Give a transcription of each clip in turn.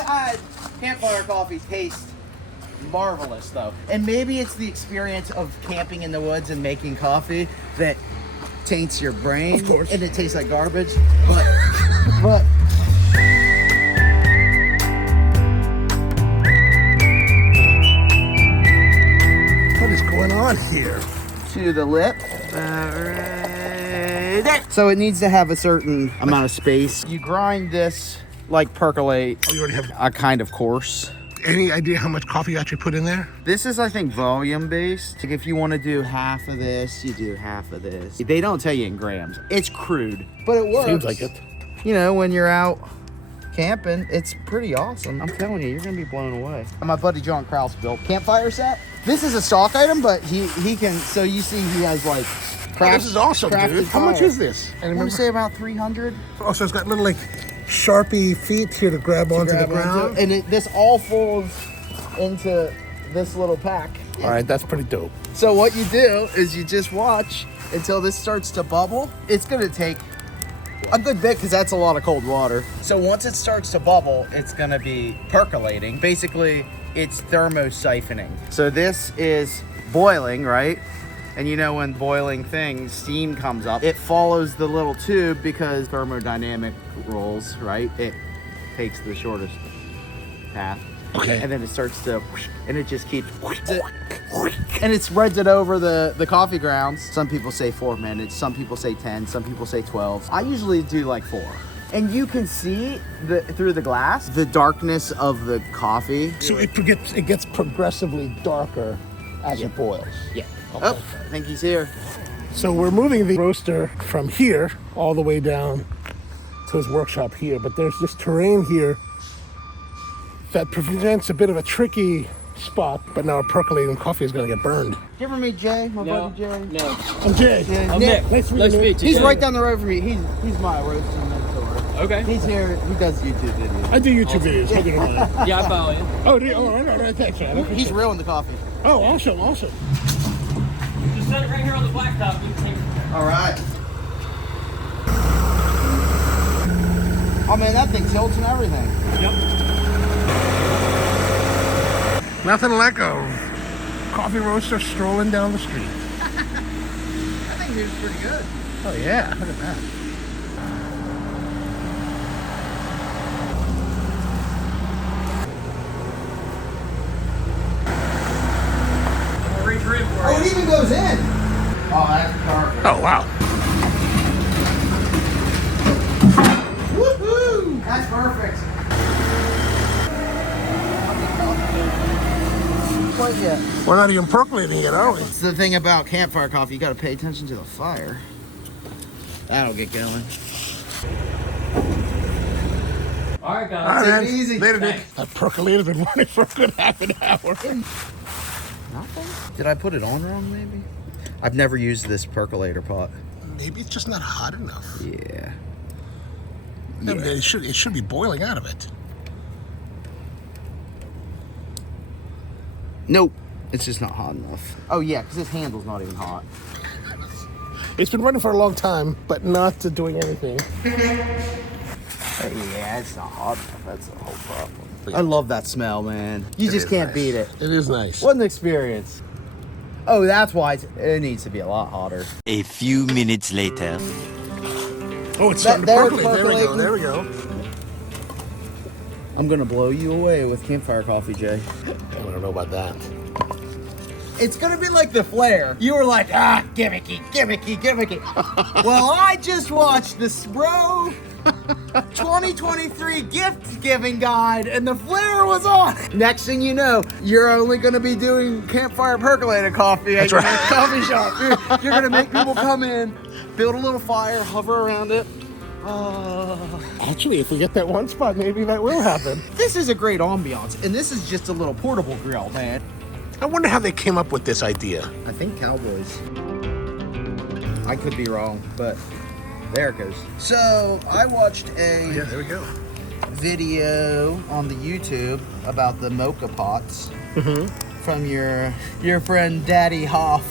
had campfire coffee taste marvelous though, and maybe it's the experience of camping in the woods and making coffee that taints your brain, of course, and it tastes like garbage. But what is going on here? To the lip. So it needs to have a certain amount of space. You grind this like percolate. Oh, you already have a kind of coarse. Any idea how much coffee you actually put in there? This is, I think, volume based. Like if you want to do half of this, you do half of this. They don't tell you in grams. It's crude, but it works. Seems like it. You know, when you're out camping, it's pretty awesome. I'm telling you, you're gonna be blown away. My buddy John Krause built campfire set. This is a stock item, but he can. So you see, he has like. This is awesome, dude. How much is this? I want to say about 300. Oh, so it's got little like Sharpie feet here to grab onto the ground. And this all folds into this little pack. All right, that's pretty dope. So what you do is you just watch until this starts to bubble. It's gonna take a good bit because that's a lot of cold water. So once it starts to bubble, it's gonna be percolating. Basically, it's thermo siphoning. So this is boiling, right? And you know, when boiling things, steam comes up. It follows the little tube because thermodynamic rules, right? It takes the shortest path. Okay. And then it starts to, and it just keeps, and it spreads it over the coffee grounds. Some people say 4 minutes, some people say 10, some people say 12. I usually do like 4. And you can see through the glass, the darkness of the coffee. So it gets progressively darker as it boils. Yeah. Okay. Oh, I think he's here. So we're moving the roaster from here all the way down to his workshop here, but there's this terrain here that presents a bit of a tricky spot, but now our percolating coffee is going to get burned. You ever meet Jay, my buddy Jay? No. I'm Jay. I'm Nick. Nice to meet you. He's right down the road from me. He's my roasting mentor. Okay. He's here. He does YouTube videos. I do YouTube videos. How do you know that? Yeah, I follow you. Oh, do you? Oh, no, thanks, man. He's reeling the coffee. Oh, awesome. Just set it right here on the blacktop. You can take it. All right. Oh man, that thing tilts and everything. Yep. Nothing like a coffee roaster strolling down the street. That thing moves pretty good. Oh yeah, look at that. I'll reach her in for Oh, you. it even goes in. Oh, that's perfect. Oh wow. Woohoo! That's perfect. Quite yet. We're not even percolating yet, are we? It's the thing about campfire coffee. You got to pay attention to the fire. That'll get going. All right, guys. All right, man. Take it easy. Later, Nick. Thanks. That percolator's been running for a good half an hour. Nothing? Did I put it on wrong, maybe? I've never used this percolator pot. Maybe it's just not hot enough. Yeah. No, but it should be boiling out of it. Nope. It's just not hot enough. Oh, yeah, because this handle's not even hot. It's been running for a long time, but not doing anything. Yeah, it's not hot enough. That's the whole problem. I love that smell, man. You just can't nice. beat it. It is nice. What an experience. Oh, that's why it needs to be a lot hotter. A few minutes later. Oh, it's starting to There, percolate. There we go. percolating. There we go. I'm going to blow you away with campfire coffee, Jay. I don't know about that. It's gonna be like the flare. You were like, gimmicky. Well, I just watched the Spro 2023 gift giving guide and the flare was on. Next thing you know, you're only gonna be doing campfire percolated coffee at your coffee shop. You're gonna make people come in, build a little fire, hover around it. Actually, if we get that one spot, maybe that will happen. This is a great ambiance, and this is just a little portable grill, man. I wonder how they came up with this idea. I think Cowboys. I could be wrong, but there it goes. So I watched a there we go. video on the YouTube about the mocha pots from your friend Daddy Hoff,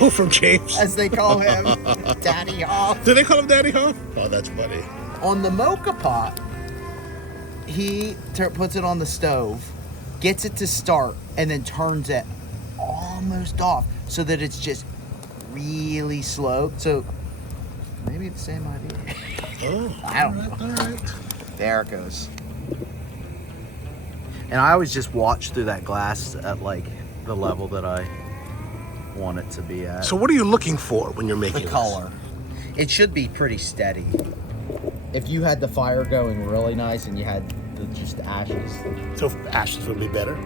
Oh, from James. as they call him, Daddy Hoff. Do they call him Daddy Hoff? Oh, that's funny. On the mocha pot, he puts it on the stove, gets it to start, and then turns it almost off so that it's just really slow. So maybe it's the same idea. Oh, I don't know. all right. There it goes. And I always just watch through that glass at like the level that I want it to be at. So what are you looking for when you're making The this? color. It should be pretty steady. If you had the fire going really nice and you had just ashes, So ashes would be better.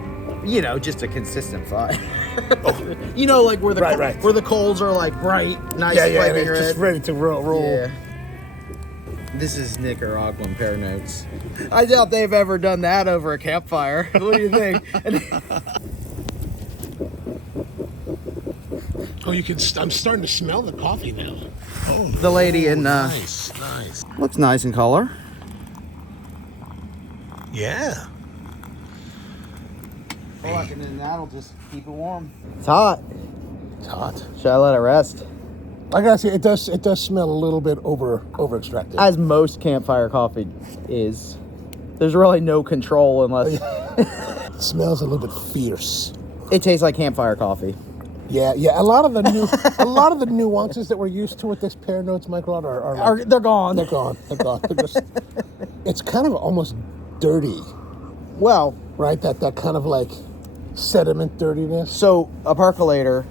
you know, just a consistent fire. Oh. You know, like where the Right. where the coals are like bright, nice, Yeah, and flaming it's just red. ready to roll. Yeah. This is Nicaraguan pear notes. I doubt they've ever done that over a campfire. What do you think? Oh, you can. I'm starting to smell the coffee now. Oh, The lady in nice. looks nice in color. Yeah. Look, and then that'll just keep it warm. It's hot. It's hot. Should I let it rest? I gotta say, it does smell a little bit over extracted. As most campfire coffee is. There's really no control unless It smells a little bit fierce. it tastes like campfire coffee. Yeah. A lot of the nuances that we're used to with this pear notes Microlot are They're gone. they're gone. They're just, it's kind of almost dirty, Well, right? That kind of like sediment dirtiness. so a percolator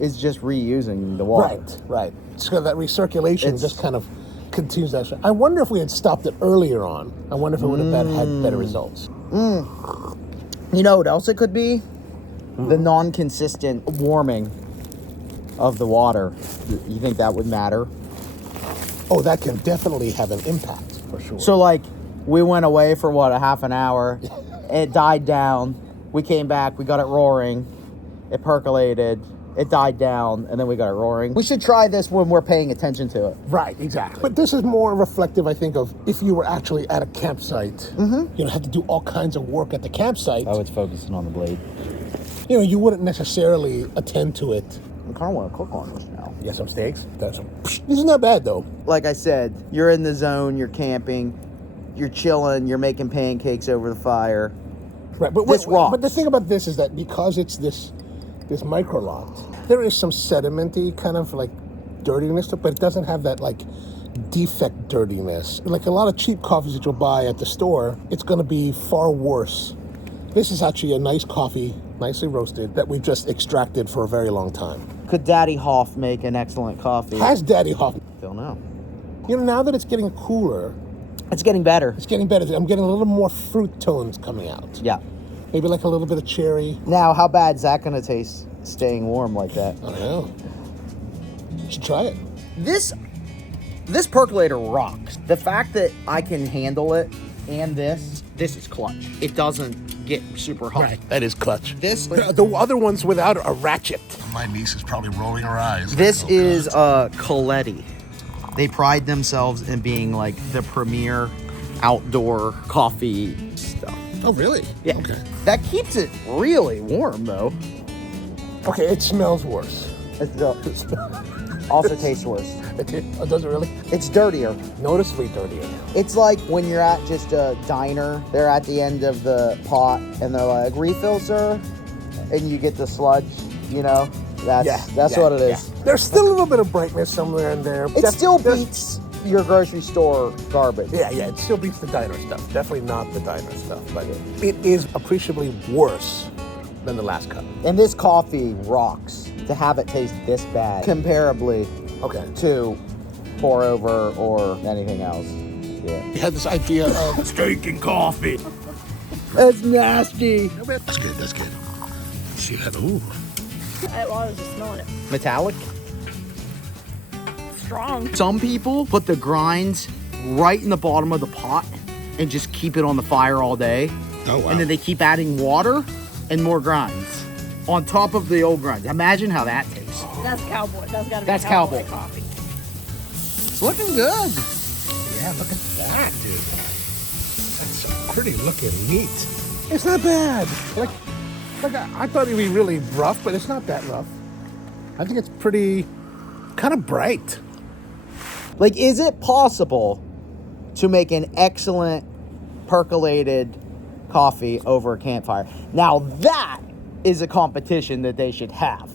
is just reusing the water. Right. So that recirculation It's- just kind of continues that. I wonder if we had stopped it earlier on. I wonder if it would have had better results. You know what else it could be? The non-consistent warming of the water. You think that would matter? Oh, that can definitely have an impact for sure. So like, we went away for what, a half an hour. It died down. We came back. We got it roaring. It percolated. It died down, and then we got it roaring. We should try this when we're paying attention to it. Right, exactly. But this is more reflective, I think, of if you were actually at a campsite. You know, had to do all kinds of work at the campsite. Oh, it's focusing on the blade. You know, you wouldn't necessarily attend to it. I kind of want to cook on this now. You got some steaks? This isn't that bad, though. Like I said, you're in the zone. You're camping. You're chilling. You're making pancakes over the fire. Right, but This rocks. But the thing about this is that because it's this Microlot, there is some sedimenty kind of like dirtiness to it, but it doesn't have that like defect dirtiness. Like a lot of cheap coffees that you'll buy at the store, it's going to be far worse. This is actually a nice coffee, nicely roasted, that we've just extracted for a very long time. Could Daddy Hoff make an excellent coffee? Has Daddy Hoff? Don't know. You know, now that it's getting cooler, It's getting better. it's getting better. I'm getting a little more fruit tones coming out. Yeah. Maybe like a little bit of cherry. Now, how bad is that going to taste staying warm like that? I don't know. You should try it. This percolator rocks. The fact that I can handle it and this is clutch. It doesn't get super hot. That is clutch. This The other one's without a ratchet. My niece is probably rolling her eyes. This is Coletti. They pride themselves in being like the premier outdoor coffee stuff. Oh, really? Yeah. Okay. That keeps it really warm though. Okay, it smells worse. Also tastes worse. Oh, does it really? It's dirtier. Noticeably dirtier. It's like when you're at just a diner, they're at the end of the pot and they're like, refill, sir? And you get the sludge, you know? That's what it is. Yeah. There's still a little bit of brightness somewhere in there. It still beats your grocery store garbage. Yeah, it still beats the diner stuff. Definitely not the diner stuff, but it is appreciably worse than the last cup. And this coffee rocks to have it taste this bad, comparably to pour over or anything else. Yeah. You had this idea of steak and coffee. That's nasty. That's good. She had, ooh. I was just smelling it. Metallic. Strong. Some people put the grinds right in the bottom of the pot and just keep it on the fire all day. Oh, wow. And then they keep adding water and more grinds on top of the old grinds. Imagine how that tastes. That's cowboy. That's gotta be That's cowboy cowboy. coffee. It's looking good. Yeah, look at that, dude. That's some pretty looking meat. It's not bad. Like I thought it'd be really rough, but it's not that rough. I think it's pretty kind of bright. Like, is it possible to make an excellent percolated coffee over a campfire. Now that is a competition that they should have.